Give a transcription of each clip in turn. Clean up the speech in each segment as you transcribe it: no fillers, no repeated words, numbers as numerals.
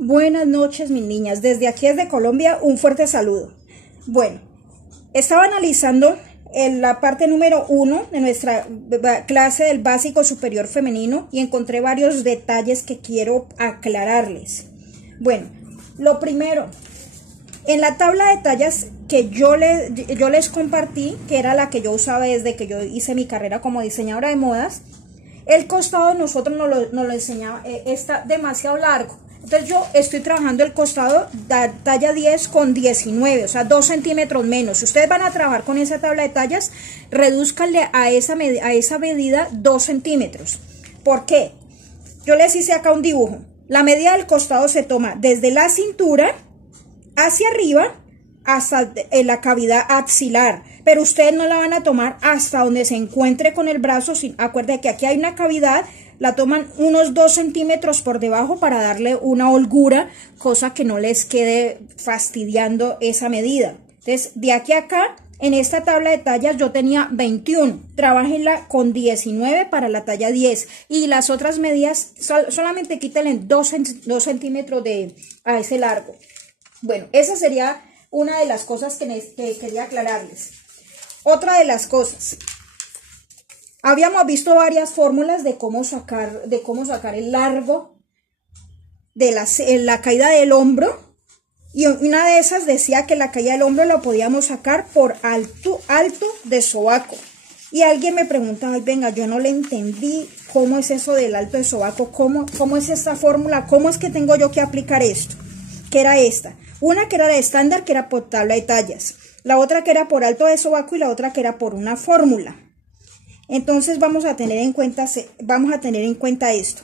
Buenas noches, mis niñas. Desde aquí, desde Colombia, un fuerte saludo. Bueno, estaba analizando en la parte número 1 de nuestra clase del básico superior femenino y encontré varios detalles que quiero aclararles. Bueno, lo primero, en la tabla de tallas que yo les compartí, que era la que yo usaba desde que yo hice mi carrera como diseñadora de modas, el costado nosotros nos lo enseñaba, está demasiado largo. Entonces yo estoy trabajando el costado de talla 10 con 19, o sea 2 centímetros menos. Si ustedes van a trabajar con esa tabla de tallas, redúzcanle a esa medida 2 centímetros. ¿Por qué? Yo les hice acá un dibujo. La medida del costado se toma desde la cintura hacia arriba hasta la cavidad axilar, pero ustedes no la van a tomar hasta donde se encuentre con el brazo. Acuérdense que aquí hay una cavidad, la toman unos 2 centímetros por debajo para darle una holgura, cosa que no les quede fastidiando esa medida. Entonces, de aquí a acá, en esta tabla de tallas yo tenía 21, trabajenla con 19 para la talla 10 y las otras medidas solamente quítenle 2 centímetros a ese largo. Bueno, esa sería una de las cosas que quería aclararles. Otra de las cosas, habíamos visto varias fórmulas de cómo sacar el largo de la caída del hombro, y una de esas decía que la caída del hombro lo podíamos sacar por alto de sobaco. Y alguien me preguntaba, ay, venga, yo no le entendí cómo es eso del alto de sobaco, cómo es esta fórmula, cómo es que tengo yo que aplicar esto, que era esta. Una que era de estándar, que era por tabla de tallas, la otra que era por alto de sobaco y la otra que era por una fórmula. Entonces vamos a tener en cuenta esto.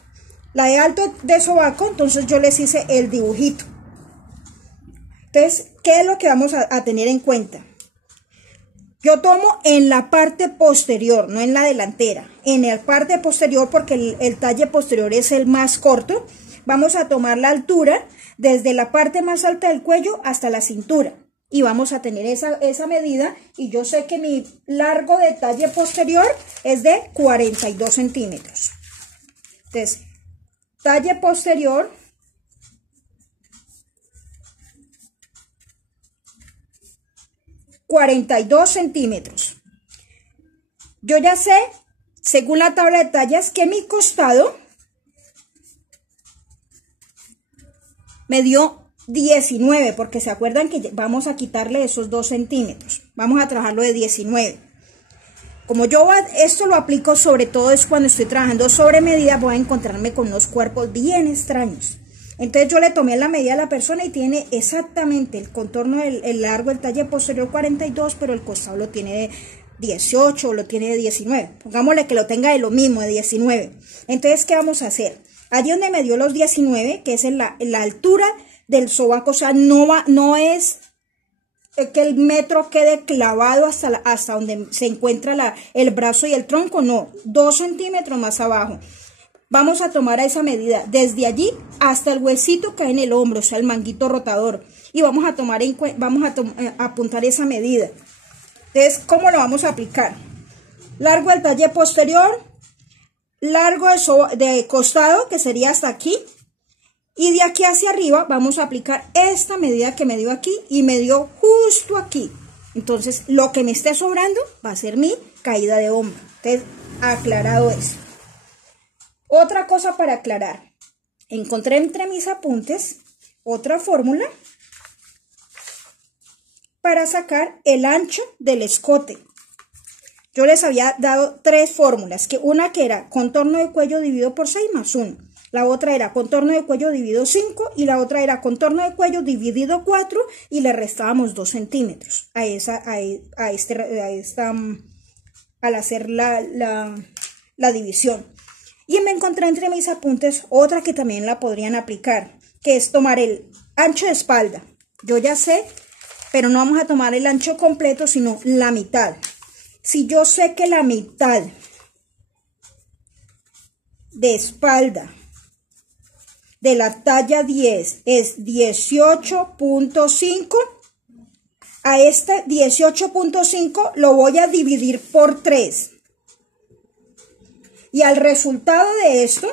La de alto de sobaco, entonces yo les hice el dibujito. Entonces, ¿qué es lo que vamos a tener en cuenta? Yo tomo en la parte posterior, no en la delantera. En la parte posterior, porque el talle posterior es el más corto, vamos a tomar la altura desde la parte más alta del cuello hasta la cintura. Y vamos a tener esa medida, y yo sé que mi largo de talle posterior es de 42 centímetros. Entonces, talle posterior, 42 centímetros. Yo ya sé, según la tabla de tallas, que mi costado me dio 19, porque se acuerdan que vamos a quitarle esos 2 centímetros. Vamos a trabajarlo de 19. Como yo esto lo aplico sobre todo es cuando estoy trabajando sobre medida, voy a encontrarme con unos cuerpos bien extraños. Entonces yo le tomé la medida a la persona y tiene exactamente el contorno el largo, el talle posterior 42, pero el costado lo tiene de 18 o lo tiene de 19. Pongámosle que lo tenga de lo mismo, de 19. Entonces, ¿qué vamos a hacer? Allí donde me dio los 19, que es en la altura del sobaco, o sea, no es que el metro quede clavado hasta donde se encuentra el brazo y el tronco, no, 2 centímetros más abajo. Vamos a tomar a esa medida, desde allí hasta el huesito que hay en el hombro, o sea, el manguito rotador, y vamos a apuntar esa medida. Entonces, ¿cómo lo vamos a aplicar? Largo del talle posterior, largo de costado, que sería hasta aquí, y de aquí hacia arriba vamos a aplicar esta medida que me dio aquí y me dio justo aquí. Entonces, lo que me esté sobrando va a ser mi caída de hombro. Entonces, aclarado eso. Otra cosa para aclarar, encontré entre mis apuntes otra fórmula para sacar el ancho del escote. Yo les había dado 3 fórmulas, una que era contorno de cuello dividido por 6 más 1, la otra era contorno de cuello dividido 5 y la otra era contorno de cuello dividido 4 y le restábamos 2 centímetros al hacer la división. Y me encontré entre mis apuntes otra que también la podrían aplicar, que es tomar el ancho de espalda. Yo ya sé, pero no vamos a tomar el ancho completo, sino la mitad. Si yo sé que la mitad de espalda de la talla 10 es 18.5, a este 18.5 lo voy a dividir por 3. Y al resultado de esto,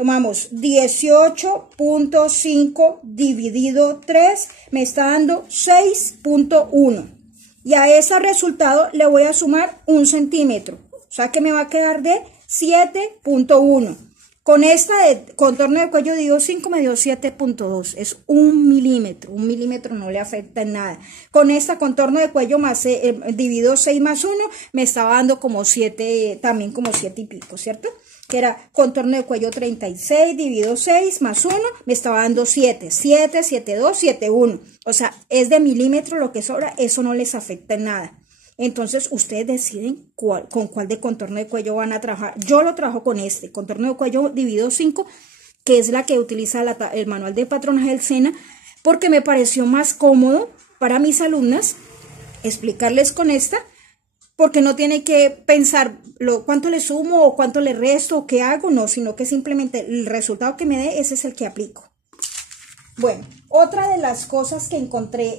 Tomamos 18.5 dividido 3, me está dando 6.1. Y a ese resultado le voy a sumar 1 centímetro. O sea que me va a quedar de 7.1. Con esta de contorno de cuello dividido 5 me dio 7.2. Es 1 milímetro. 1 milímetro no le afecta en nada. Con esta contorno de cuello más dividido 6 más 1 me estaba dando como 7, también como 7 y pico, ¿cierto? Que era contorno de cuello 36 dividido 6 más 1, me estaba dando 7, 7, 7, 2, 7, 1. O sea, es de milímetro lo que sobra, eso no les afecta en nada. Entonces, ustedes deciden con cuál de contorno de cuello van a trabajar. Yo lo trabajo con este, contorno de cuello dividido 5, que es la que utiliza el manual de patronaje del SENA, porque me pareció más cómodo para mis alumnas explicarles con esta, porque no tiene que pensar cuánto le sumo o cuánto le resto o qué hago, no, sino que simplemente el resultado que me dé, ese es el que aplico. Bueno, otra de las cosas que encontré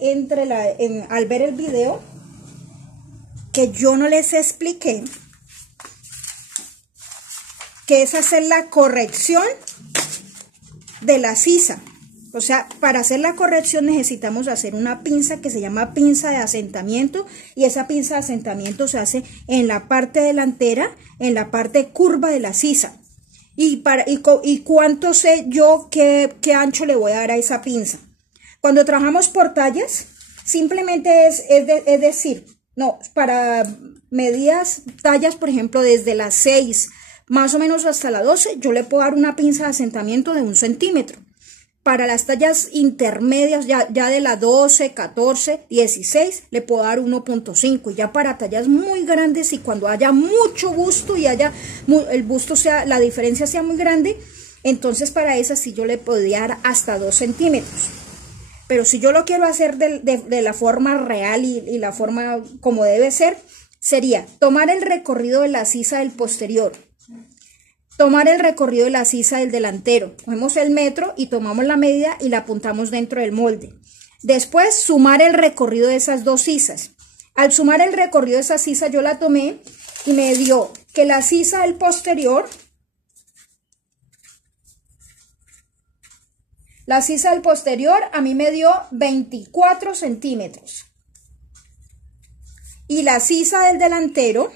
al ver el video, que yo no les expliqué, que es hacer la corrección de la sisa. O sea, para hacer la corrección necesitamos hacer una pinza que se llama pinza de asentamiento, y esa pinza de asentamiento se hace en la parte delantera, en la parte curva de la sisa. Y cuánto sé yo qué ancho le voy a dar a esa pinza. Cuando trabajamos por tallas, simplemente es decir, no, para medidas, tallas, por ejemplo, desde las 6 más o menos hasta la 12, yo le puedo dar una pinza de asentamiento de 1 centímetro. Para las tallas intermedias, ya de la 12, 14, 16, le puedo dar 1.5. Y ya para tallas muy grandes y cuando haya mucho busto y el busto la diferencia sea muy grande, entonces para esas sí yo le podría dar hasta 2 centímetros. Pero si yo lo quiero hacer de la forma real y la forma como debe ser, sería tomar el recorrido de la sisa del posterior, tomar el recorrido de la sisa del delantero, cogemos el metro y tomamos la medida y la apuntamos dentro del molde. Después sumar el recorrido de esas dos sisas. Al sumar el recorrido de esa sisa yo la tomé y me dio que la sisa del posterior, a mí me dio 24 centímetros. Y la sisa del delantero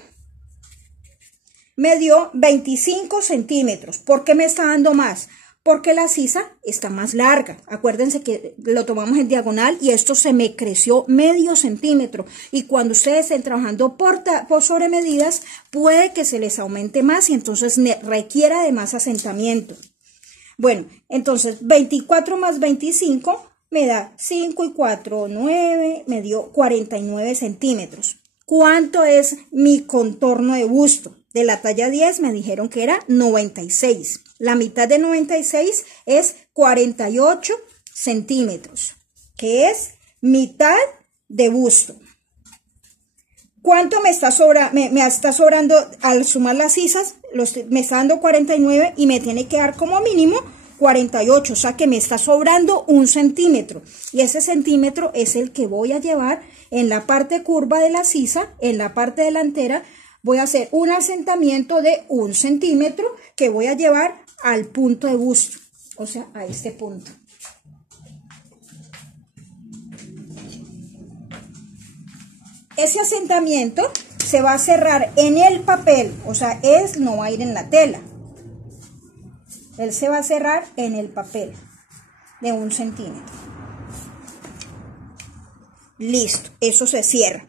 me dio 25 centímetros. ¿Por qué me está dando más? Porque la sisa está más larga. Acuérdense que lo tomamos en diagonal y esto se me creció medio centímetro. Y cuando ustedes estén trabajando por sobre medidas, puede que se les aumente más y entonces requiera de más asentamiento. Bueno, entonces 24 más 25 me da 5 y 4, 9, me dio 49 centímetros. ¿Cuánto es mi contorno de busto? De la talla 10 me dijeron que era 96. La mitad de 96 es 48 centímetros, que es mitad de busto. ¿Cuánto me está sobrando al sumar las sisas? Me está dando 49 y me tiene que dar como mínimo 48, o sea que me está sobrando 1 centímetro. Y ese centímetro es el que voy a llevar en la parte curva de la sisa, en la parte delantera. Voy a hacer un asentamiento de 1 centímetro que voy a llevar al punto de busto, o sea, a este punto. Ese asentamiento se va a cerrar en el papel, o sea, no va a ir en la tela. Él se va a cerrar en el papel de 1 centímetro. Listo, eso se cierra.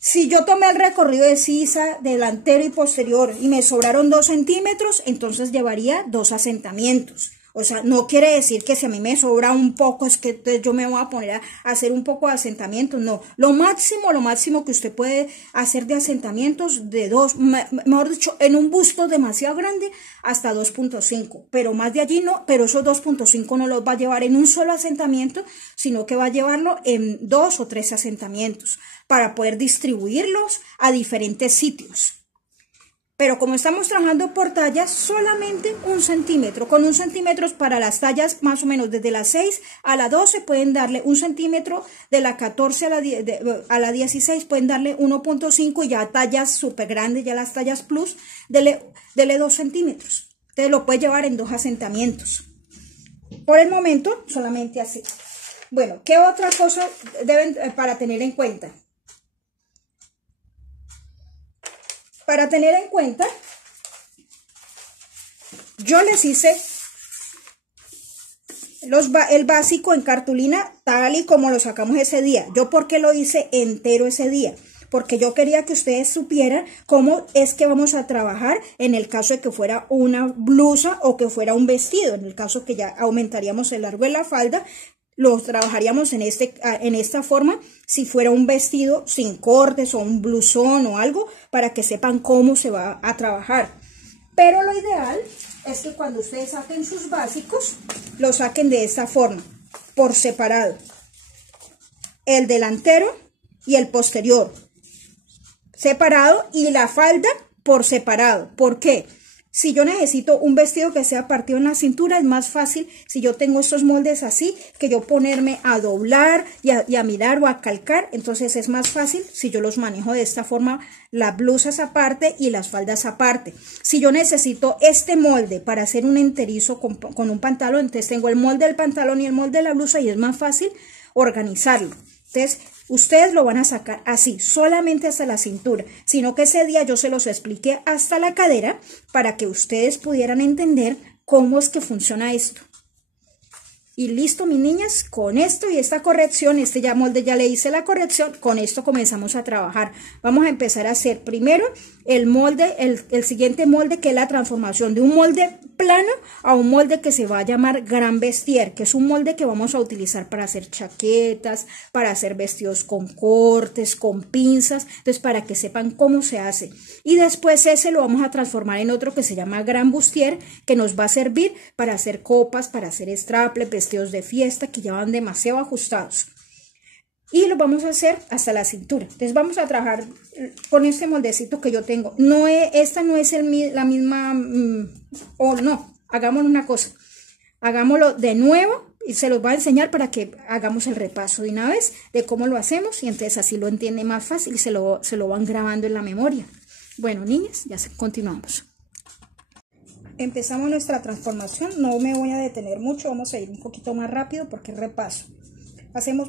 Si yo tomé el recorrido de sisa delantero y posterior y me sobraron 2 centímetros, entonces llevaría 2 asentamientos. O sea, no quiere decir que si a mí me sobra un poco, es que yo me voy a poner a hacer un poco de asentamientos. No, lo máximo que usted puede hacer de asentamientos de 2, mejor dicho, en un busto demasiado grande, hasta 2.5. Pero más de allí no, pero esos 2.5 no los va a llevar en un solo asentamiento, sino que va a llevarlo en 2 o 3 asentamientos para poder distribuirlos a diferentes sitios. Pero como estamos trabajando por tallas, solamente 1 centímetro. Con 1 centímetro para las tallas más o menos desde la 6 a la 12 pueden darle 1 centímetro. De la 14 a la 16 pueden darle 1.5 y ya tallas súper grandes, ya las tallas plus, dele 2 centímetros. Entonces lo puede llevar en 2 asentamientos. Por el momento, solamente así. Bueno, ¿qué otra cosa deben para tener en cuenta? Para tener en cuenta, yo les hice el básico en cartulina tal y como lo sacamos ese día. ¿Yo por qué lo hice entero ese día? Porque yo quería que ustedes supieran cómo es que vamos a trabajar en el caso de que fuera una blusa o que fuera un vestido. En el caso que ya aumentaríamos el largo de la falda, lo trabajaríamos en esta forma, si fuera un vestido sin cortes o un blusón o algo, para que sepan cómo se va a trabajar. Pero lo ideal es que cuando ustedes saquen sus básicos, lo saquen de esta forma, por separado. El delantero y el posterior, separado, y la falda por separado. ¿Por qué? Si yo necesito un vestido que sea partido en la cintura, es más fácil si yo tengo estos moldes así, que yo ponerme a doblar y a mirar o a calcar. Entonces es más fácil si yo los manejo de esta forma, las blusas aparte y las faldas aparte. Si yo necesito este molde para hacer un enterizo con un pantalón, entonces tengo el molde del pantalón y el molde de la blusa y es más fácil organizarlo. Entonces, ustedes lo van a sacar así, solamente hasta la cintura, sino que ese día yo se los expliqué hasta la cadera para que ustedes pudieran entender cómo es que funciona esto. Y listo, mis niñas, con esto y esta corrección, ya molde ya le hice la corrección, con esto comenzamos a trabajar. Vamos a empezar a hacer primero el molde, el siguiente molde, que es la transformación de un molde plano a un molde que se va a llamar gran vestier, que es un molde que vamos a utilizar para hacer chaquetas, para hacer vestidos con cortes, con pinzas, entonces para que sepan cómo se hace. Y después ese lo vamos a transformar en otro que se llama gran bustier, que nos va a servir para hacer copas, para hacer strapless, vestidos de fiesta que ya van demasiado ajustados. Y lo vamos a hacer hasta la cintura. Entonces vamos a trabajar con este moldecito que yo tengo. Esta no es la misma, o no, hagamos una cosa. Hagámoslo de nuevo y se los voy a enseñar para que hagamos el repaso de una vez de cómo lo hacemos. Y entonces así lo entiende más fácil y se lo van grabando en la memoria. Bueno, niñas, ya continuamos. Empezamos nuestra transformación. No me voy a detener mucho, vamos a ir un poquito más rápido porque es repaso.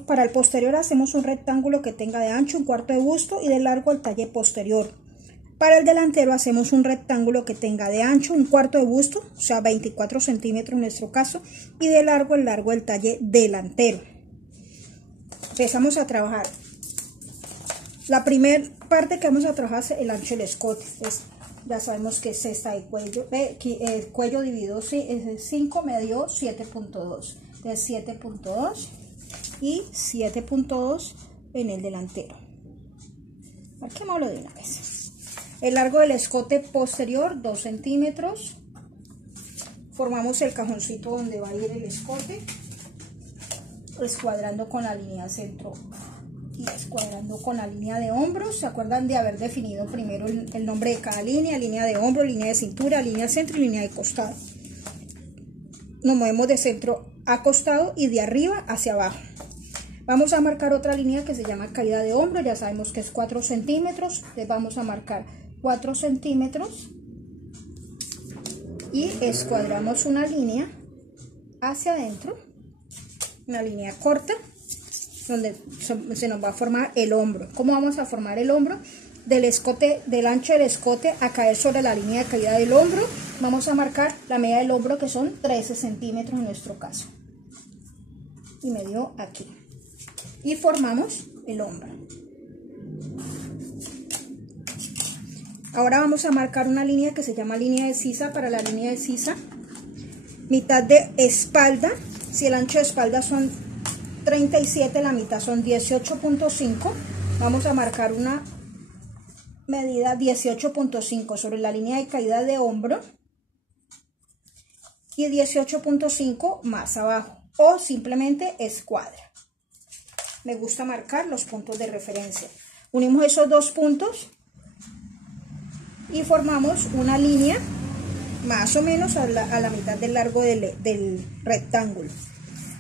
Para el posterior hacemos un rectángulo que tenga de ancho 1/4 de busto y de largo el talle posterior. Para el delantero hacemos un rectángulo que tenga de ancho 1/4 de busto, o sea 24 centímetros en nuestro caso, y de largo el del talle delantero. Empezamos a trabajar. La primera parte que vamos a trabajar es el ancho del escote. Ya sabemos que es esta el cuello dividido 5 me dio 7.2. De 7.2 y 7.2 en el delantero. Marquémoslo de una vez. El largo del escote posterior 2 centímetros. Formamos el cajoncito donde va a ir el escote, escuadrando con la línea centro y escuadrando con la línea de hombros. ¿Se acuerdan de haber definido primero el nombre de cada línea? Línea de hombro, línea de cintura, línea centro y línea de costado. Nos movemos de centro a costado y de arriba hacia abajo. Vamos a marcar otra línea que se llama caída de hombro. Ya sabemos que es 4 centímetros. Le vamos a marcar 4 centímetros y escuadramos una línea hacia adentro, una línea corta, donde se nos va a formar el hombro. ¿Cómo vamos a formar el hombro? Del ancho del escote a caer sobre la línea de caída del hombro, vamos a marcar la medida del hombro, que son 13 centímetros en nuestro caso. Y me dio aquí. Y formamos el hombro. Ahora vamos a marcar una línea que se llama línea de sisa. Para la línea de sisa, mitad de espalda. Si el ancho de espalda son 37, la mitad son 18.5. Vamos a marcar una medida 18.5 sobre la línea de caída de hombro y 18.5 más abajo, o simplemente escuadra. Me gusta marcar los puntos de referencia. Unimos esos dos puntos y formamos una línea más o menos a la mitad del largo del rectángulo.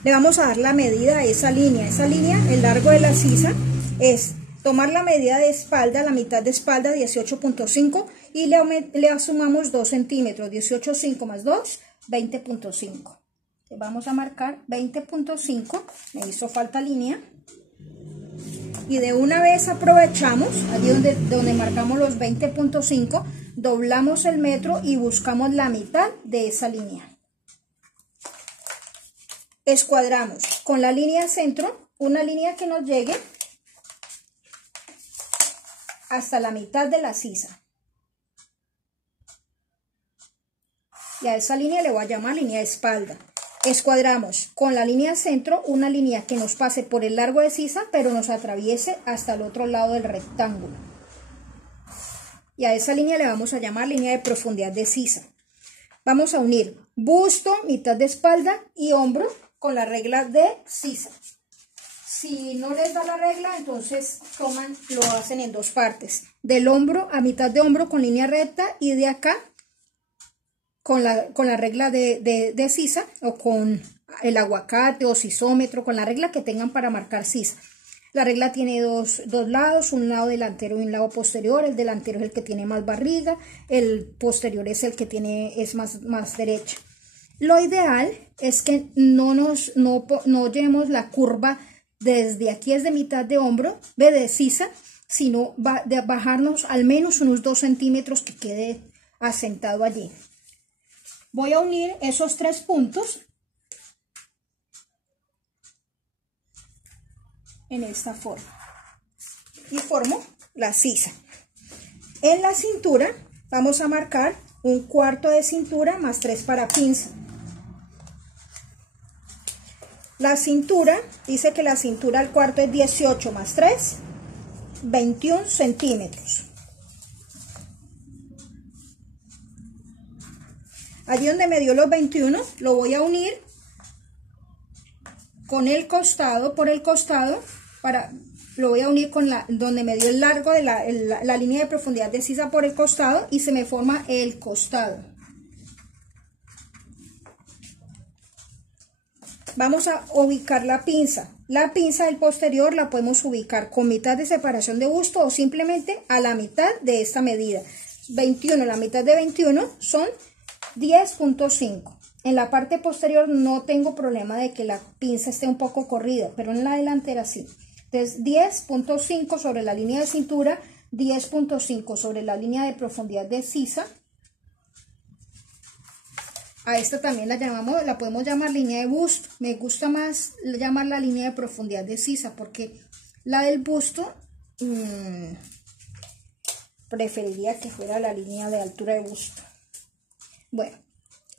Le vamos a dar la medida a esa línea. Esa línea, el largo de la sisa, es tomar la medida de espalda, la mitad de espalda, 18.5, y le sumamos 2 centímetros, 18,5 más 2, 20,5. Vamos a marcar 20,5, me hizo falta línea. Y de una vez aprovechamos, allí donde marcamos los 20,5, doblamos el metro y buscamos la mitad de esa línea. Escuadramos con la línea centro, una línea que nos llegue hasta la mitad de la sisa. Y a esa línea le voy a llamar línea de espalda. Escuadramos con la línea centro una línea que nos pase por el largo de sisa, pero nos atraviese hasta el otro lado del rectángulo. Y a esa línea le vamos a llamar línea de profundidad de sisa. Vamos a unir busto, mitad de espalda y hombro con la regla de sisa. Si no les da la regla, entonces lo hacen en dos partes. Del hombro a mitad de hombro con línea recta y de acá con la regla de sisa o con el aguacate o sisómetro, con la regla que tengan para marcar sisa. La regla tiene dos lados, un lado delantero y un lado posterior. El delantero es el que tiene más barriga, el posterior es el que es más derecha. Lo ideal es que no llevemos la curva desde aquí, es de mitad de hombro, de sisa, sino de bajarnos al menos unos 2 centímetros que quede asentado allí. Voy a unir esos 3 puntos en esta forma y formo la sisa. En la cintura vamos a marcar 1/4 de cintura más 3 para pinza. La cintura, dice que la cintura al cuarto es 18 más 3, 21 centímetros. Allí donde me dio los 21, lo voy a unir con el costado, por el costado, lo voy a unir con donde me dio el largo de la línea de profundidad de sisa por el costado y se me forma el costado. Vamos a ubicar la pinza. La pinza del posterior la podemos ubicar con mitad de separación de busto o simplemente a la mitad de esta medida. 21, la mitad de 21 son 10,5. En la parte posterior no tengo problema de que la pinza esté un poco corrida, pero en la delantera sí. Entonces 10,5 sobre la línea de cintura, 10,5 sobre la línea de profundidad de sisa. A esta también la podemos llamar línea de busto. Me gusta más llamar la línea de profundidad de sisa porque la del busto preferiría que fuera la línea de altura de busto. Bueno,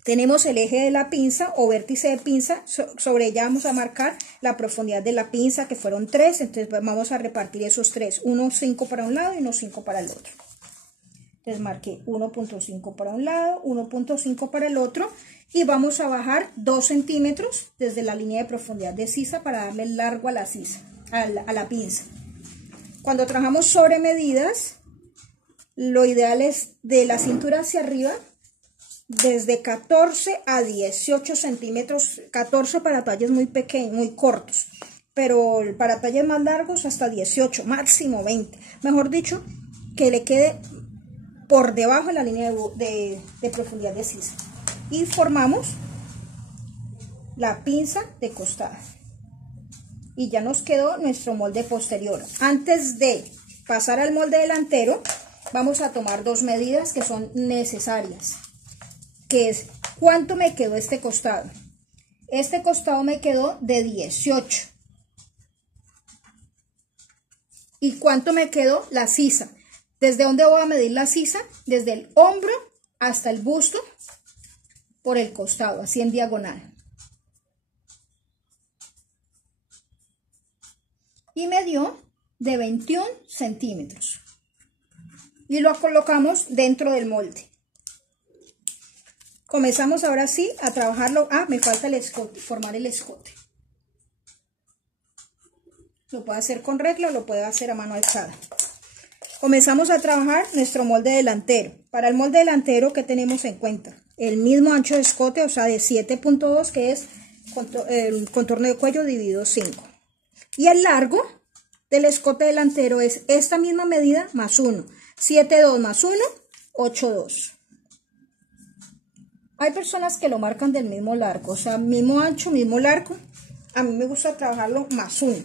tenemos el eje de la pinza o vértice de pinza, sobre ella vamos a marcar la profundidad de la pinza que fueron 3, entonces vamos a repartir esos 3, 1,5 para un lado y 1,5 para el otro. Entonces marqué 1,5 para un lado, 1,5 para el otro y vamos a bajar 2 centímetros desde la línea de profundidad de sisa para darle el largo a la sisa, a la pinza. Cuando trabajamos sobre medidas, lo ideal es de la cintura hacia arriba, desde 14 a 18 centímetros, 14 para talles muy pequeños, muy cortos, pero para talles más largos hasta 18, máximo 20. Mejor dicho, que le quede por debajo de la línea de profundidad de sisa. Y formamos la pinza de costado. Y ya nos quedó nuestro molde posterior. Antes de pasar al molde delantero, vamos a tomar 2 medidas que son necesarias. Que es, ¿cuánto me quedó este costado? Este costado me quedó de 18. ¿Y cuánto me quedó la sisa? ¿Desde dónde voy a medir la sisa? Desde el hombro hasta el busto por el costado, así en diagonal. Y me dio de 21 centímetros. Y lo colocamos dentro del molde. Comenzamos ahora sí a trabajarlo. Me falta el escote, formar el escote. Lo puedo hacer con regla o lo puedo hacer a mano alzada. Comenzamos a trabajar nuestro molde delantero. Para el molde delantero, ¿qué tenemos en cuenta? El mismo ancho de escote, o sea, de 7,2, que es el contorno de cuello dividido 5. Y el largo del escote delantero es esta misma medida más 1. 7,2 más 1, 8,2. Hay personas que lo marcan del mismo largo, o sea, mismo ancho, mismo largo. A mí me gusta trabajarlo más 1.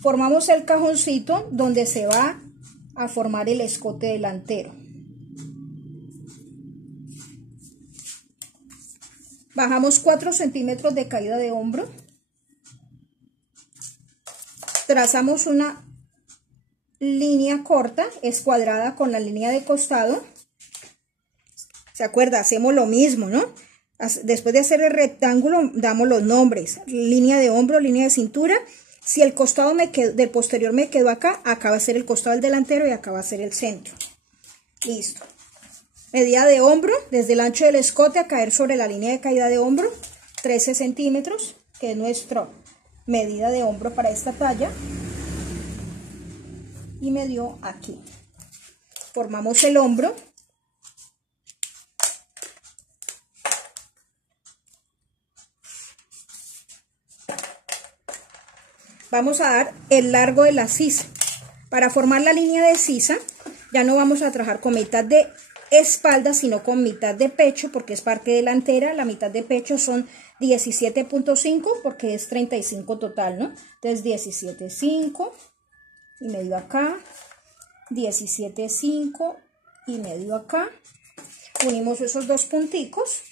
Formamos el cajoncito donde se va a formar el escote delantero. Bajamos 4 centímetros de caída de hombro. Trazamos una línea corta, escuadrada con la línea de costado. ¿Se acuerda? Hacemos lo mismo, ¿no? Después de hacer el rectángulo, damos los nombres. Línea de hombro, línea de cintura. Si el costado del posterior me quedó acá, acá va a ser el costado del delantero y acá va a ser el centro. Listo. Medida de hombro, desde el ancho del escote a caer sobre la línea de caída de hombro, 13 centímetros, que es nuestra medida de hombro para esta talla. Y me dio aquí. Formamos el hombro. Vamos a dar el largo de la sisa. Para formar la línea de sisa, ya no vamos a trabajar con mitad de espalda, sino con mitad de pecho, porque es parte delantera. La mitad de pecho son 17.5, porque es 35 total, ¿no? Entonces 17.5 y medio acá, 17.5 y medio acá. Unimos esos dos punticos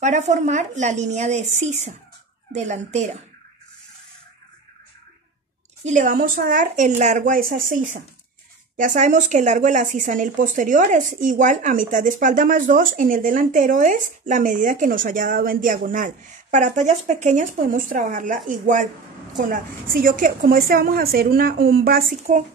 para formar la línea de sisa delantera. Y le vamos a dar el largo a esa sisa. Ya sabemos que el largo de la sisa en el posterior es igual a mitad de espalda más 2. En el delantero es la medida que nos haya dado en diagonal. Para tallas pequeñas podemos trabajarla igual. Como este vamos a hacer un básico,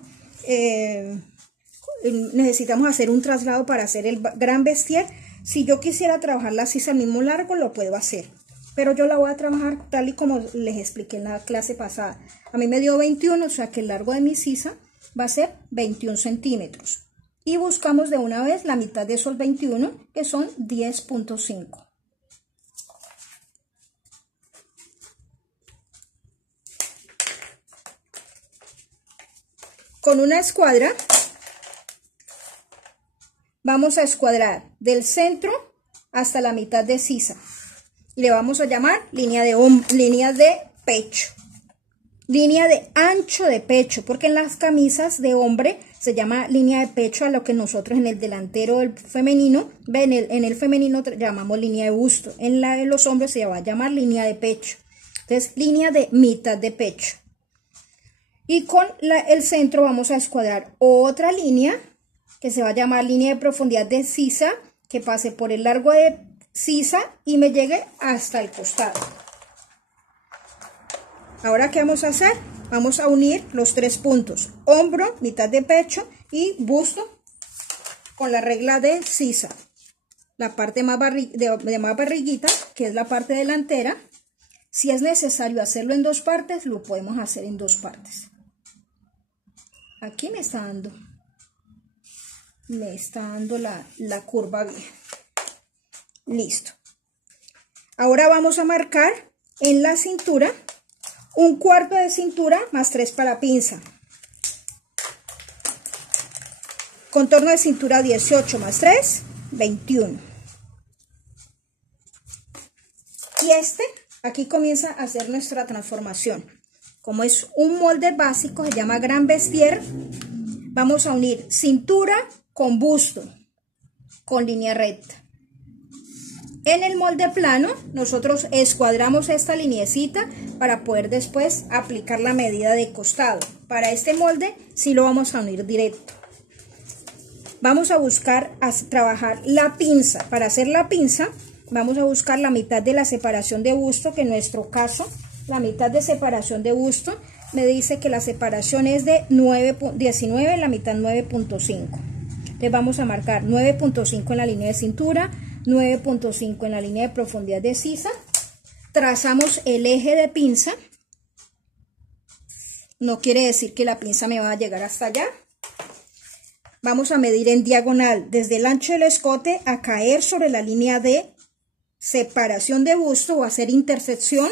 necesitamos hacer un traslado para hacer el gran vestier. Si yo quisiera trabajar la sisa al mismo largo, lo puedo hacer. Pero yo la voy a trabajar tal y como les expliqué en la clase pasada. A mí me dio 21, o sea que el largo de mi sisa va a ser 21 centímetros. Y buscamos de una vez la mitad de esos 21, que son 10.5. Con una escuadra vamos a escuadrar del centro hasta la mitad de sisa. Y le vamos a llamar línea de pecho. Línea de ancho de pecho, porque en las camisas de hombre se llama línea de pecho a lo que nosotros en el delantero del femenino, en el femenino llamamos línea de busto. En la de los hombres se va a llamar línea de pecho. Entonces, línea de mitad de pecho. Y con el centro vamos a escuadrar otra línea que se va a llamar línea de profundidad de sisa, que pase por el largo de sisa y me llegue hasta el costado. Ahora, ¿qué vamos a hacer? Vamos a unir los 3 puntos, hombro, mitad de pecho y busto con la regla de sisa. La parte más más barriguita, que es la parte delantera. Si es necesario hacerlo en 2 partes, lo podemos hacer en 2 partes. Aquí me está dando la curva bien. Listo. Ahora vamos a marcar en la cintura 1/4 de cintura más 3 para pinza. Contorno de cintura 18 más 3, 21. Y aquí comienza a hacer nuestra transformación. Como es un molde básico, se llama gran vestier, vamos a unir cintura con busto, con línea recta. En el molde plano, nosotros escuadramos esta lineecita para poder después aplicar la medida de costado. Para este molde sí lo vamos a unir directo. Vamos a buscar trabajar la pinza. Para hacer la pinza, vamos a buscar la mitad de la separación de busto, que en nuestro caso, la mitad de separación de busto me dice que la separación es de 19, la mitad 9.5. Entonces vamos a marcar 9.5 en la línea de cintura, 9.5 en la línea de profundidad de sisa. Trazamos el eje de pinza. No quiere decir que la pinza me va a llegar hasta allá. Vamos a medir en diagonal desde el ancho del escote a caer sobre la línea de separación de busto o hacer intersección.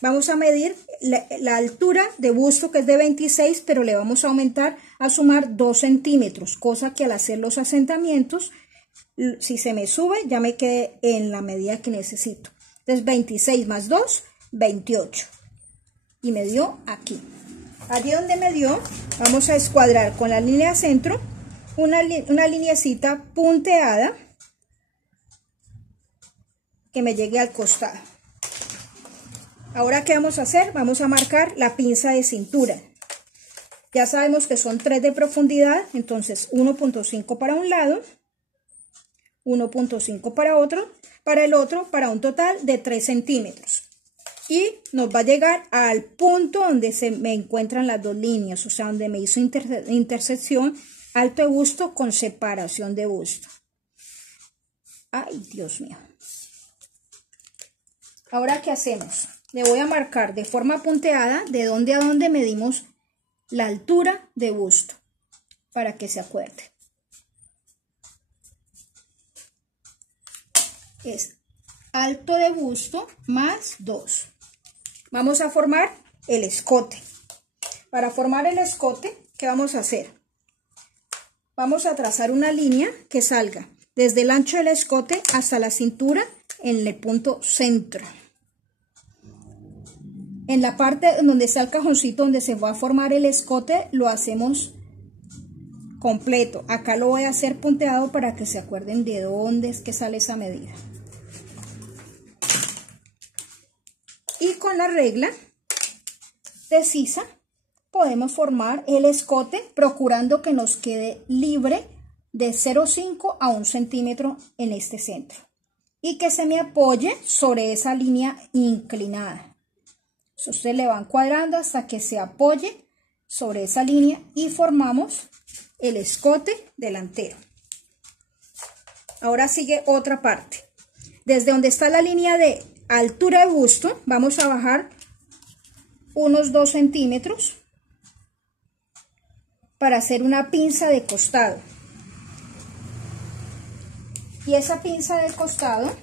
Vamos a medir la altura de busto, que es de 26, pero le vamos a aumentar a sumar 2 centímetros, cosa que al hacer los asentamientos, si se me sube, ya me quede en la medida que necesito. Entonces 26 más 2, 28. Y me dio aquí. Allí donde me dio, vamos a escuadrar con la línea centro una lineecita punteada que me llegue al costado. Ahora, ¿qué vamos a hacer? Vamos a marcar la pinza de cintura. Ya sabemos que son 3 de profundidad, entonces 1.5 para un lado, 1.5 para el otro, para un total de 3 centímetros. Y nos va a llegar al punto donde se me encuentran las dos líneas, o sea, donde me hizo intersección alto de busto con separación de busto. Ay, Dios mío. Ahora, ¿qué hacemos? Le voy a marcar de forma punteada de dónde a dónde medimos la altura de busto, para que se acuerde. Es alto de busto más 2. Vamos a formar el escote. Para formar el escote, ¿qué vamos a hacer? Vamos a trazar una línea que salga desde el ancho del escote hasta la cintura en el punto centro. En la parte donde está el cajoncito donde se va a formar el escote, lo hacemos completo. Acá lo voy a hacer punteado para que se acuerden de dónde es que sale esa medida. Y con la regla de sisa podemos formar el escote procurando que nos quede libre de 0,5 a 1 centímetro en este centro. Y que se me apoye sobre esa línea inclinada. Ustedes le van cuadrando hasta que se apoye sobre esa línea y formamos el escote delantero. Ahora sigue otra parte. Desde donde está la línea de altura de busto, vamos a bajar unos 2 centímetros para hacer una pinza de costado. Y esa pinza de costado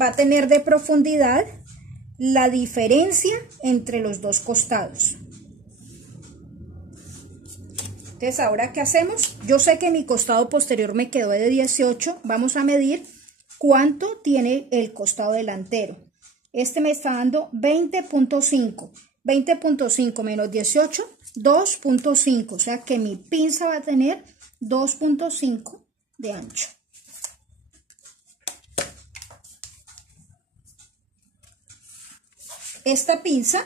va a tener de profundidad la diferencia entre los dos costados. Entonces, ¿ahora qué hacemos? Yo sé que mi costado posterior me quedó de 18. Vamos a medir cuánto tiene el costado delantero. Este me está dando 20.5. 20.5 menos 18, 2.5. O sea que mi pinza va a tener 2.5 de ancho. Esta pinza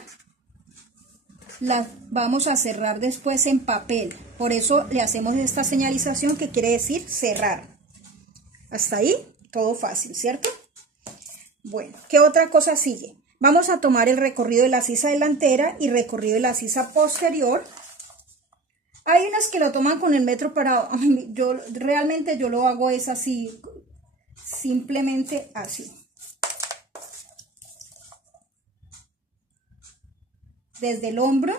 la vamos a cerrar después en papel. Por eso le hacemos esta señalización que quiere decir cerrar. Hasta ahí todo fácil, ¿cierto? Bueno, ¿qué otra cosa sigue? Vamos a tomar el recorrido de la sisa delantera y recorrido de la sisa posterior. Hay unas que lo toman con el metro parado. Realmente yo lo hago es así, simplemente así. Desde el hombro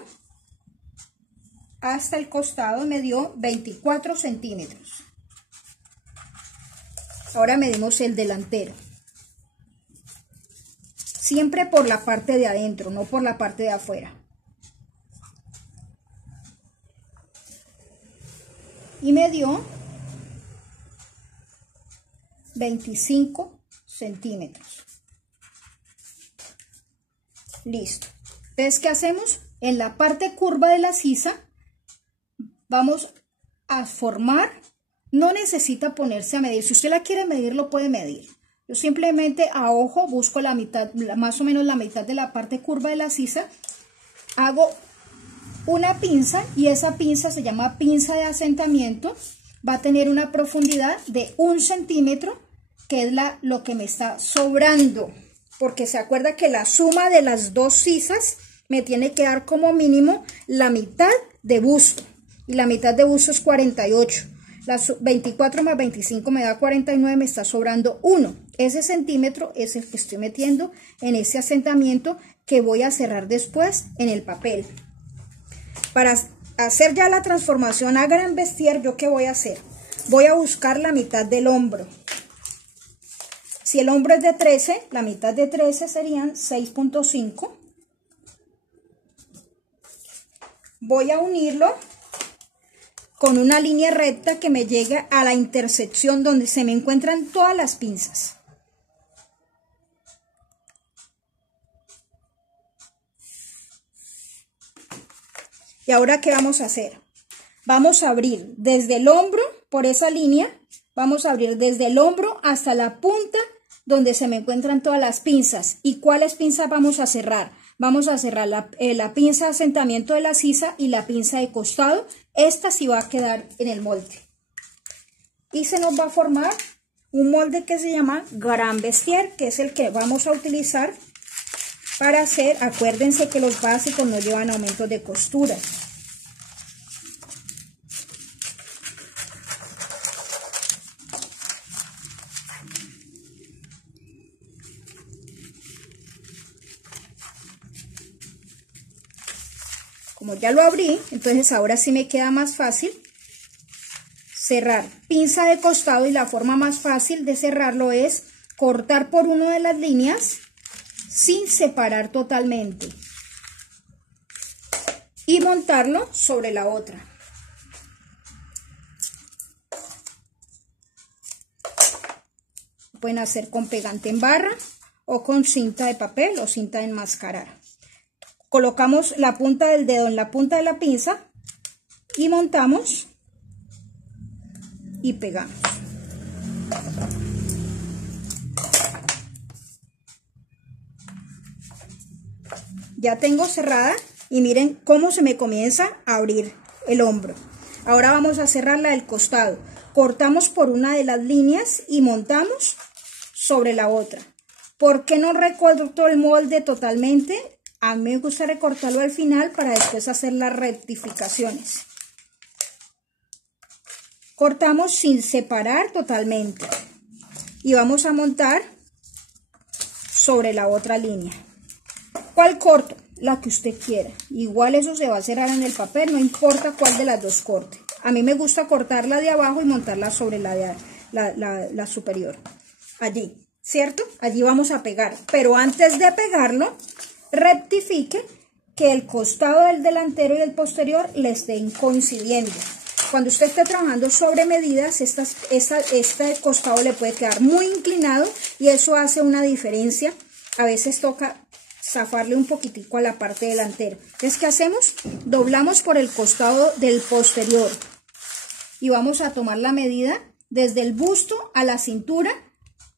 hasta el costado me dio 24 centímetros. Ahora medimos el delantero. Siempre por la parte de adentro, no por la parte de afuera. Y me dio 25 centímetros. Listo. Entonces, ¿qué hacemos? En la parte curva de la sisa vamos a formar, no necesita ponerse a medir. Si usted la quiere medir, lo puede medir. Yo simplemente a ojo busco la mitad, más o menos la mitad de la parte curva de la sisa. Hago una pinza y esa pinza se llama pinza de asentamiento. Va a tener una profundidad de 1 centímetro, que es lo que me está sobrando. Porque se acuerda que la suma de las dos sisas me tiene que dar como mínimo la mitad de busto. Y la mitad de busto es 48. Las 24 más 25 me da 49, me está sobrando 1. Ese centímetro es el que estoy metiendo en ese asentamiento que voy a cerrar después en el papel. Para hacer ya la transformación a gran vestier, ¿yo qué voy a hacer? Voy a buscar la mitad del hombro. Si el hombro es de 13, la mitad de 13 serían 6.5. Voy a unirlo con una línea recta que me llegue a la intersección donde se me encuentran todas las pinzas. Y ahora, ¿qué vamos a hacer? Vamos a abrir desde el hombro, por esa línea, vamos a abrir desde el hombro hasta la punta donde se me encuentran todas las pinzas. ¿Y cuáles pinzas vamos a cerrar? Vamos a cerrar la pinza de asentamiento de la sisa y la pinza de costado. Esta sí va a quedar en el molde. Y se nos va a formar un molde que se llama Grand Vestier, que es el que vamos a utilizar para hacer. Acuérdense que los básicos no llevan aumentos de costura. Como ya lo abrí, entonces ahora sí me queda más fácil cerrar pinza de costado, y la forma más fácil de cerrarlo es cortar por una de las líneas sin separar totalmente y montarlo sobre la otra. Pueden hacer con pegante en barra o con cinta de papel o cinta de enmascarar. Colocamos la punta del dedo en la punta de la pinza y montamos y pegamos. Ya tengo cerrada y miren cómo se me comienza a abrir el hombro. Ahora vamos a cerrarla del costado. Cortamos por una de las líneas y montamos sobre la otra. ¿Por qué no recorto el molde totalmente? A mí me gusta recortarlo al final para después hacer las rectificaciones. Cortamos sin separar totalmente y vamos a montar sobre la otra línea. ¿Cuál corto? La que usted quiera. Igual eso se va a cerrar en el papel, no importa cuál de las dos corte. A mí me gusta cortar la de abajo y montarla sobre la superior. Allí, ¿cierto? Allí vamos a pegar, pero antes de pegarlo, rectifique que el costado del delantero y el posterior le estén coincidiendo. Cuando usted esté trabajando sobre medidas, este costado le puede quedar muy inclinado y eso hace una diferencia. A veces toca zafarle un poquitico a la parte delantera. Entonces, ¿qué hacemos? Doblamos por el costado del posterior y vamos a tomar la medida desde el busto a la cintura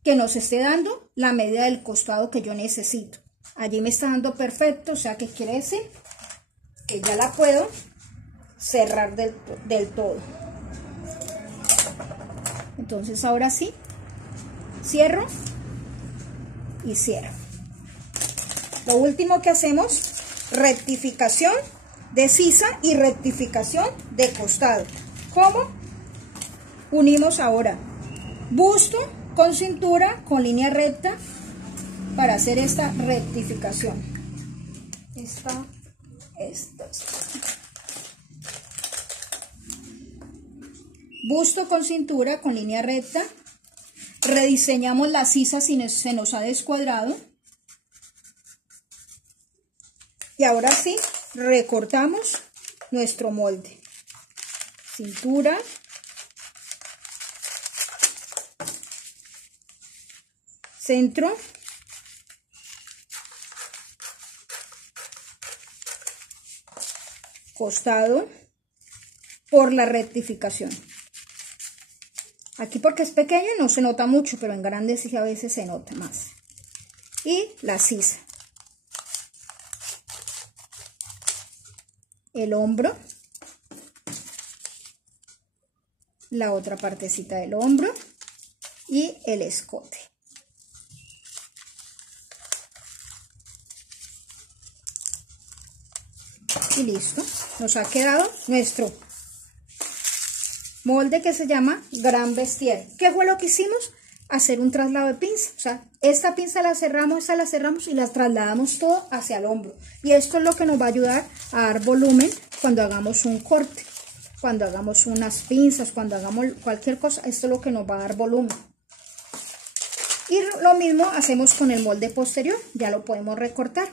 que nos esté dando la medida del costado que yo necesito. Allí me está dando perfecto, o sea que quiere decir que ya la puedo cerrar del todo. Entonces ahora sí, cierro y cierro. Lo último que hacemos, rectificación de sisa y rectificación de costado. ¿Cómo? Unimos ahora busto con cintura, con línea recta, para hacer esta rectificación. Esta. Busto con cintura, con línea recta. Rediseñamos la sisa si se nos ha descuadrado. Y ahora sí, recortamos nuestro molde. Cintura. Centro. Costado por la rectificación. Aquí porque es pequeño no se nota mucho, pero en grandes sí a veces se nota más. Y la sisa. El hombro. La otra partecita del hombro. Y el escote. Y listo, nos ha quedado nuestro molde que se llama Grand Vestier. ¿Qué fue lo que hicimos? Hacer un traslado de pinza. O sea, esta pinza la cerramos, esta la cerramos y la trasladamos todo hacia el hombro. Y esto es lo que nos va a ayudar a dar volumen cuando hagamos un corte, cuando hagamos unas pinzas, cuando hagamos cualquier cosa. Esto es lo que nos va a dar volumen. Y lo mismo hacemos con el molde posterior. Ya lo podemos recortar.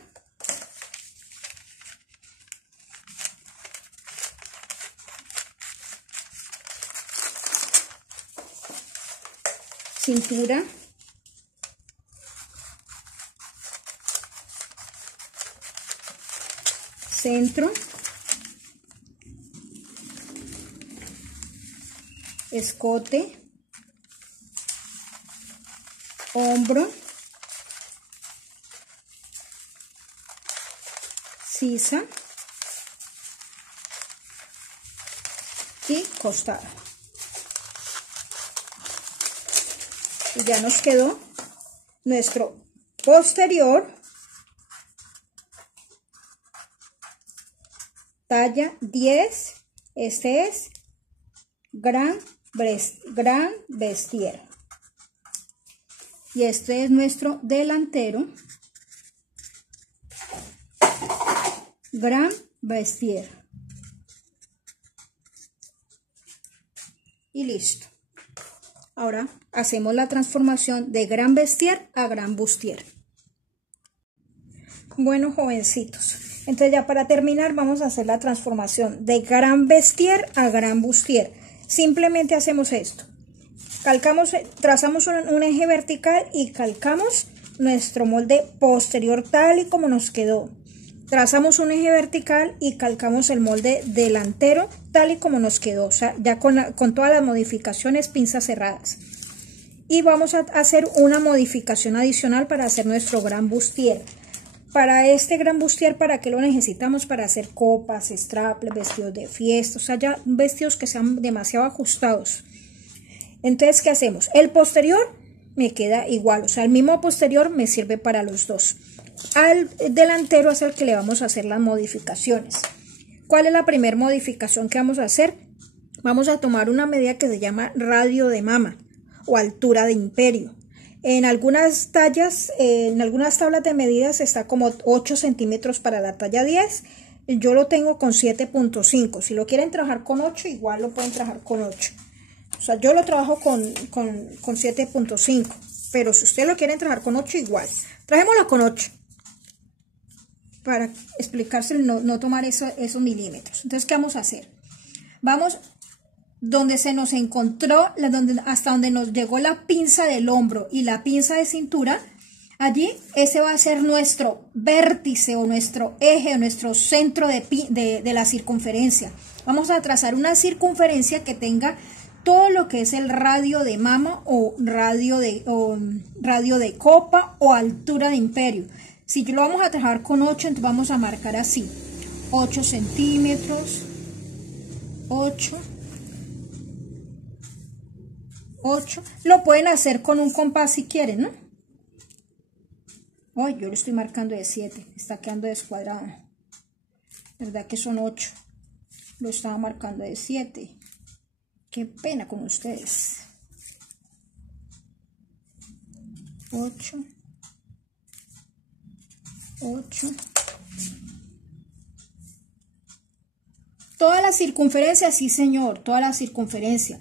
cintura, centro, escote, hombro, sisa y costado. Y ya nos quedó nuestro posterior, talla 10. Este es gran vestier. Y este es nuestro delantero, gran vestier. Y listo. Ahora hacemos la transformación de gran vestier a gran bustier. Bueno, jovencitos, entonces ya para terminar vamos a hacer la transformación de gran vestier a gran bustier. Simplemente hacemos esto. Calcamos, trazamos un eje vertical y calcamos nuestro molde posterior tal y como nos quedó. Trazamos un eje vertical y calcamos el molde delantero tal y como nos quedó, o sea, ya con todas las modificaciones, pinzas cerradas. Y vamos a hacer una modificación adicional para hacer nuestro gran bustier. Para este gran bustier, ¿para qué lo necesitamos? Para hacer copas, strapless, vestidos de fiesta, o sea, ya vestidos que sean demasiado ajustados. Entonces, ¿qué hacemos? El posterior me queda igual, o sea, el mismo posterior me sirve para los dos. Al delantero es el que le vamos a hacer las modificaciones. ¿Cuál es la primera modificación que vamos a hacer? Vamos a tomar una medida que se llama radio de mama o altura de imperio. En algunas tallas, en algunas tablas de medidas está como 8 centímetros para la talla 10. Yo lo tengo con 7.5. Si lo quieren trabajar con 8, igual lo pueden trabajar con 8. O sea, yo lo trabajo con 7.5. Pero si ustedes lo quieren trabajar con 8, igual. Trabajémoslo con 8. Para explicárselo, no tomar esos milímetros. Entonces, ¿qué vamos a hacer? Vamos donde se nos encontró, hasta donde nos llegó la pinza del hombro y la pinza de cintura. Allí, ese va a ser nuestro vértice o nuestro eje o nuestro centro de la circunferencia. Vamos a trazar una circunferencia que tenga todo lo que es el radio de mama o radio de copa o altura de imperio. Si lo vamos a trabajar con 8, entonces vamos a marcar así, 8 centímetros, 8, lo pueden hacer con un compás si quieren, ¿no? Oh, yo lo estoy marcando de 7, está quedando descuadrado, ¿verdad que son 8? Lo estaba marcando de 7, qué pena con ustedes. 8, 8. Toda la circunferencia, sí señor, toda la circunferencia.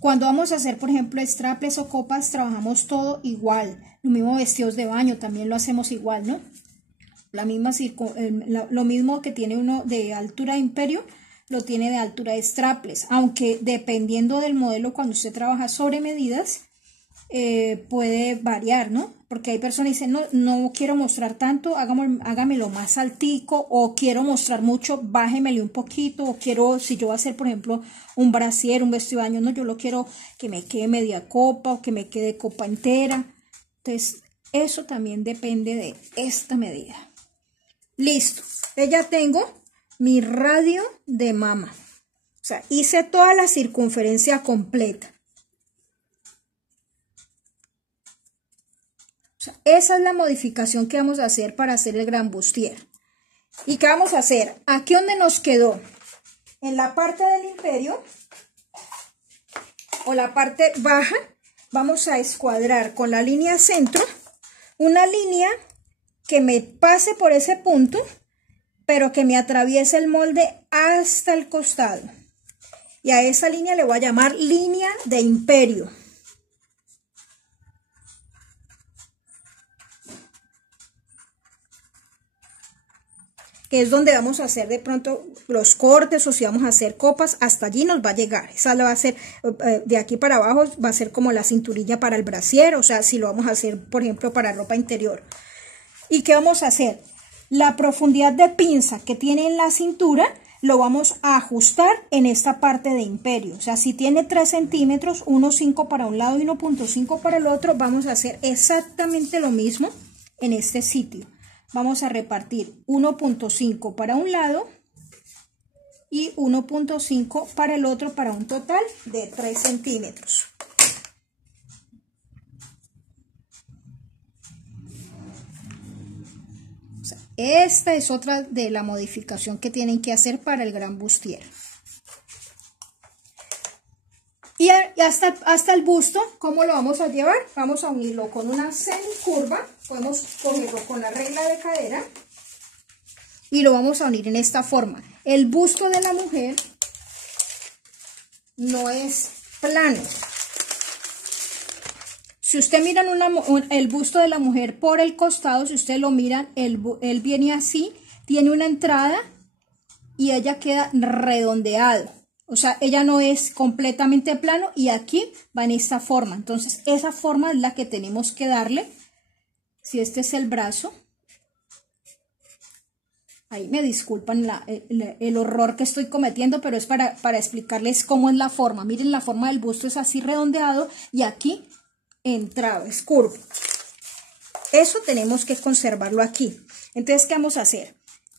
Cuando vamos a hacer, por ejemplo, strapless o copas, trabajamos todo igual. Lo mismo vestidos de baño, también lo hacemos igual, ¿no? Lo mismo que tiene uno de altura de imperio, lo tiene de altura de strapless. Aunque dependiendo del modelo, cuando usted trabaja sobre medidas, puede variar, ¿no? Porque hay personas que dicen, no quiero mostrar tanto, hágamelo más altico, o quiero mostrar mucho, bájemele un poquito, o quiero, si yo voy a hacer, por ejemplo, un brasier, un vestido de baño, no, yo lo quiero que me quede media copa, o que me quede copa entera. Entonces, eso también depende de esta medida. Listo, ya tengo mi radio de mama. O sea, hice toda la circunferencia completa. O sea, esa es la modificación que vamos a hacer para hacer el gran bustier. ¿Y qué vamos a hacer? Aquí donde nos quedó, en la parte del imperio, o la parte baja, vamos a escuadrar con la línea centro, una línea que me pase por ese punto, pero que me atraviese el molde hasta el costado. Y a esa línea le voy a llamar línea de imperio. que es donde vamos a hacer de pronto los cortes o si vamos a hacer copas, hasta allí nos va a llegar. Esa va a ser, de aquí para abajo va a ser como la cinturilla para el brasier, o sea, si lo vamos a hacer, por ejemplo, para ropa interior. ¿Y qué vamos a hacer? La profundidad de pinza que tiene en la cintura lo vamos a ajustar en esta parte de imperio. O sea, si tiene 3 centímetros, 1,5 para un lado y 1,5 para el otro, vamos a hacer exactamente lo mismo en este sitio. Vamos a repartir 1,5 para un lado y 1,5 para el otro, para un total de 3 centímetros. Esta es otra de la modificación que tienen que hacer para el gran bustier. Y hasta el busto, ¿cómo lo vamos a llevar? Vamos a unirlo con una semicurva, podemos cogerlo con la regla de cadera y lo vamos a unir en esta forma. El busto de la mujer no es plano. Si usted mira el busto de la mujer por el costado, si usted lo mira, él viene así, tiene una entrada y ella queda redondeado. O sea, ella no es completamente plano y aquí va en esta forma. Entonces, esa forma es la que tenemos que darle. Si este es el brazo. Ahí me disculpan el horror que estoy cometiendo, pero es para explicarles cómo es la forma. Miren, la forma del busto es así redondeado y aquí entrado, es curvo. Eso tenemos que conservarlo aquí. Entonces, ¿qué vamos a hacer?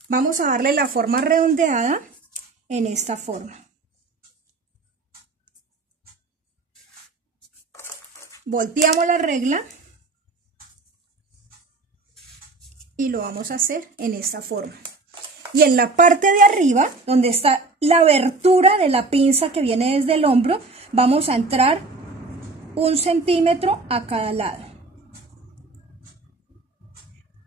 Vamos a darle la forma redondeada en esta forma. Volteamos la regla y lo vamos a hacer en esta forma. Y en la parte de arriba, donde está la abertura de la pinza que viene desde el hombro, vamos a entrar 1 centímetro a cada lado.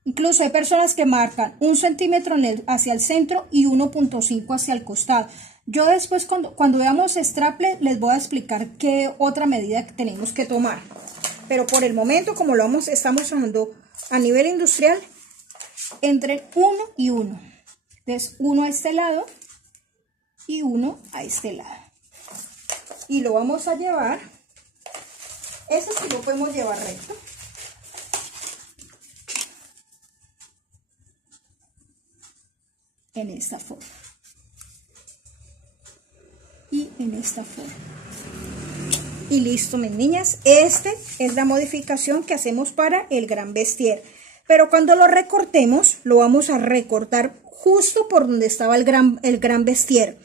Incluso hay personas que marcan 1 centímetro hacia el centro y 1,5 hacia el costado. Yo después cuando veamos straple les voy a explicar qué otra medida tenemos que tomar. Pero por el momento, como estamos trabajando a nivel industrial, entre 1 y 1. Entonces 1 a este lado y 1 a este lado. Y lo vamos a llevar. Este sí lo podemos llevar recto. En esta forma. Y en esta forma. Y listo, mis niñas. Esta es la modificación que hacemos para el gran vestier. Pero cuando lo recortemos, lo vamos a recortar justo por donde estaba el gran vestier.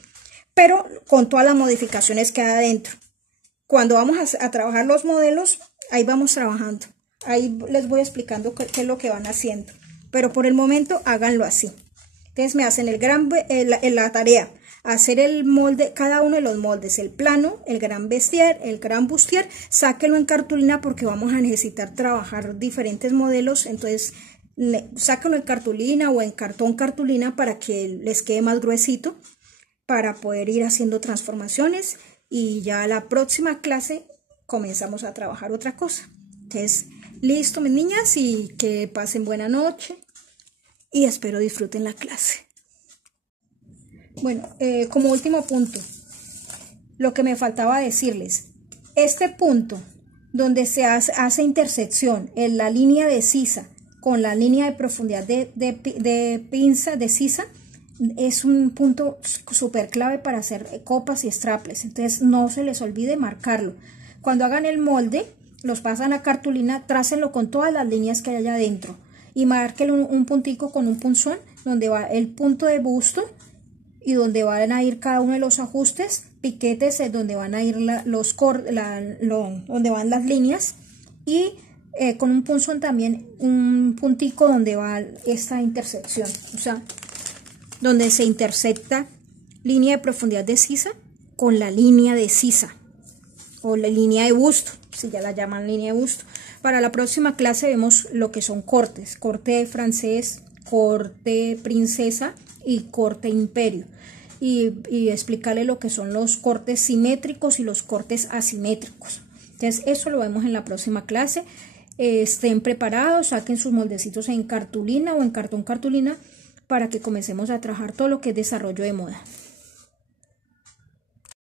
Pero con todas las modificaciones que hay adentro. Cuando vamos a trabajar los modelos, ahí vamos trabajando. Ahí les voy explicando qué es lo que van haciendo. Pero por el momento, háganlo así. Entonces me hacen la tarea. Hacer el molde, cada uno de los moldes. El plano, el gran vestier, el gran bustier. Sáquenlo en cartulina porque vamos a necesitar trabajar diferentes modelos. Entonces, sáquenlo en cartulina o en cartón cartulina para que les quede más gruesito. Para poder ir haciendo transformaciones. Y ya la próxima clase comenzamos a trabajar otra cosa. Entonces, listo, mis niñas, y que pasen buena noche. Y espero disfruten la clase. Bueno, como último punto, lo que me faltaba decirles. Este punto donde se hace intersección en la línea de sisa con la línea de profundidad de pinza de sisa, es un punto súper clave para hacer copas y straples. Entonces no se les olvide marcarlo. Cuando hagan el molde, los pasan a cartulina, trácenlo con todas las líneas que hay allá adentro y márquenlo un puntico con un punzón donde va el punto de busto y donde van a ir cada uno de los ajustes, piquetes, donde van a ir donde van las líneas, y con un punzón también un puntico donde va esta intersección, o sea, donde se intersecta línea de profundidad de sisa con la línea de sisa o la línea de busto, si ya la llaman línea de busto. Para la próxima clase vemos lo que son cortes, corte francés, corte princesa y corte imperio, y explicarle lo que son los cortes simétricos y los cortes asimétricos. Entonces eso lo vemos en la próxima clase. Estén preparados, saquen sus moldecitos en cartulina o en cartón cartulina para que comencemos a trabajar todo lo que es desarrollo de moda.